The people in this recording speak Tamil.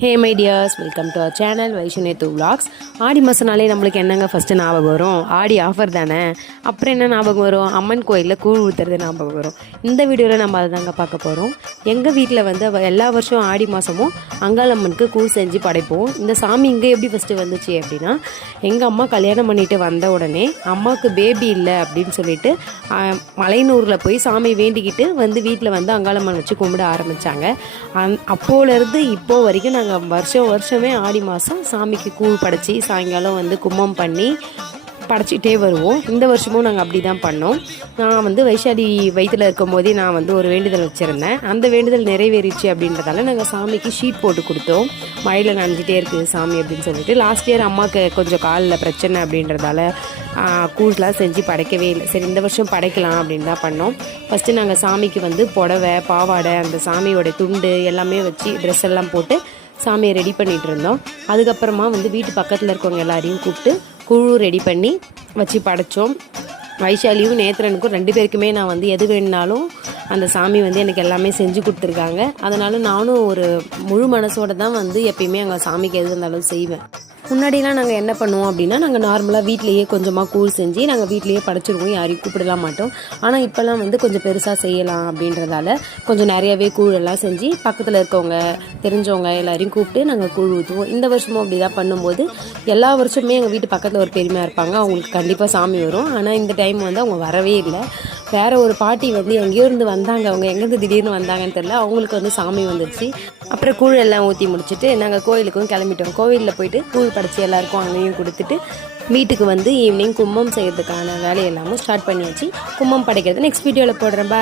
Hey my dears welcome to our channel வைஷ்ணேத்து vlogs ஆடி மாதம்னாலே நம்மளுக்கு என்னங்க ஃபஸ்ட்டு ஞாபகம் வரும். ஆடி ஆஃபர் தானே? அப்புறம் என்ன ஞாபகம் வரும்? அம்மன் கோயிலில் கூழ் ஊற்றுறது ஞாபகம் வரும். இந்த வீடியோவில் நம்ம அதை தாங்க பார்க்க போகிறோம் எங்கள் வீட்டில் வந்து எல்லா வருஷம் ஆடி மாதமும் அங்காளம்மனுக்கு கூழ் செஞ்சு படைப்போம். இந்த சாமி இங்கே எப்படி ஃபஸ்ட்டு வந்துச்சு அப்படின்னா எங்கள் அம்மா கல்யாணம் பண்ணிட்டு வந்த உடனே அம்மாவுக்கு பேபி இல்லை அப்படின்னு சொல்லிட்டு ஆ, மலையனூரில் போய் சாமி வேண்டிக்கிட்டு வந்து வீட்டில் வந்து அங்காளம்மன் வச்சு கும்பிட ஆரம்பித்தாங்க அந் அப்போலேருந்து இப்போ வரைக்கும் நாங்கள் வருஷம் வருஷமே ஆடி மாதம் சாமிக்கு கூழ் படைச்சி சாயங்காலம் வந்து கும்மம் பண்ணி படைச்சிட்டே வருவோம். இந்த வருஷமும் நாங்கள் அப்படி தான் பண்ணோம். நான் வந்து வைஷாலி வயிற்றில் இருக்கும் போதே நான் வந்து ஒரு வேண்டுதல் வச்சுருந்தேன். அந்த வேண்டுதல் நிறைவேறிச்சு அப்படின்றதால நாங்கள் சாமிக்கு ஷீட் போட்டு கொடுத்தோம். மழையில் நனைஞ்சிட்டே இருக்குது சாமி அப்படின்னு சொல்லிட்டு. லாஸ்ட் இயர் அம்மாவுக்கு கொஞ்சம் காலில் பிரச்சனை அப்படின்றதால கூழ்லாம் செஞ்சு படைக்கவே இல்லை. சரி இந்த வருஷம் படைக்கலாம் அப்படின்னு தான் பண்ணோம். ஃபஸ்ட்டு நாங்கள் சாமிக்கு வந்து புடவை பாவாடை அந்த சாமியோட துண்டு எல்லாமே வச்சு ட்ரெஸ் எல்லாம் போட்டு சாமியை ரெடி பண்ணிட்டு இருந்தோம் அதுக்கப்புறமா வந்து வீட்டு பக்கத்தில் இருக்கவங்க எல்லாரையும் கூப்பிட்டு குழு ரெடி பண்ணி வச்சு படைச்சோம். வைஷாலியும் நேத்ரனுக்கும் ரெண்டு பேருக்குமே நான் வந்து எது வேணுனாலும் அந்த சாமி வந்து எனக்கு எல்லாமே செஞ்சு கொடுத்துருக்காங்க. அதனால நானும் ஒரு முழு மனசோட தான் வந்து எப்பயுமே அங்கே சாமிக்கு எது இருந்தாலும் செய்வேன். முன்னாடிலாம் நாங்கள் என்ன பண்ணுவோம் அப்படின்னா நாங்கள் நார்மலாக வீட்லேயே கொஞ்சமாக கூழ் செஞ்சு நாங்கள் வீட்லேயே படைச்சிருவோம். யாரையும் கூப்பிடலாம் மாட்டோம். ஆனால் இப்போல்லாம் வந்து கொஞ்சம் பெருசாக செய்யலாம் அப்படின்றதால கொஞ்சம் நிறையவே கூழெல்லாம் செஞ்சு பக்கத்தில் இருக்கவங்க தெரிஞ்சவங்க எல்லாரையும் கூப்பிட்டு நாங்கள் கூழ் ஊற்றுவோம் இந்த வருஷமும் அப்படி தான் பண்ணும்போது எல்லா வருஷமே எங்கள் வீட்டு பக்கத்தில் ஒரு பெருமையாக இருப்பாங்க. அவங்களுக்கு கண்டிப்பாக சாமி வரும். ஆனால் இந்த டைம் வந்து அவங்க வரவே இல்லை. வேறு ஒரு பாட்டி வந்து எங்கேயோ இருந்து வந்தாங்க. அவங்க எங்கேருந்து திடீர்னு வந்தாங்கன்னு தெரில அவங்களுக்கு வந்து சாமி வந்துடுச்சு அப்புறம் கூழ் எல்லாம் ஊற்றி முடிச்சுட்டு நாங்கள் கோயிலுக்கும் கிளம்பிட்டோம். கோவிலில் போயிட்டு கூழ் படைச்சி எல்லாருக்கும் அங்கேயும் கொடுத்துட்டு வீட்டுக்கு வந்து ஈவினிங் கும்பம் செய்கிறதுக்கான வேலையெல்லாமும் ஸ்டார்ட் பண்ணியாச்சு கும்பம் படைக்கிறது. நெக்ஸ்ட் வீடியோவில் போடுறேன்.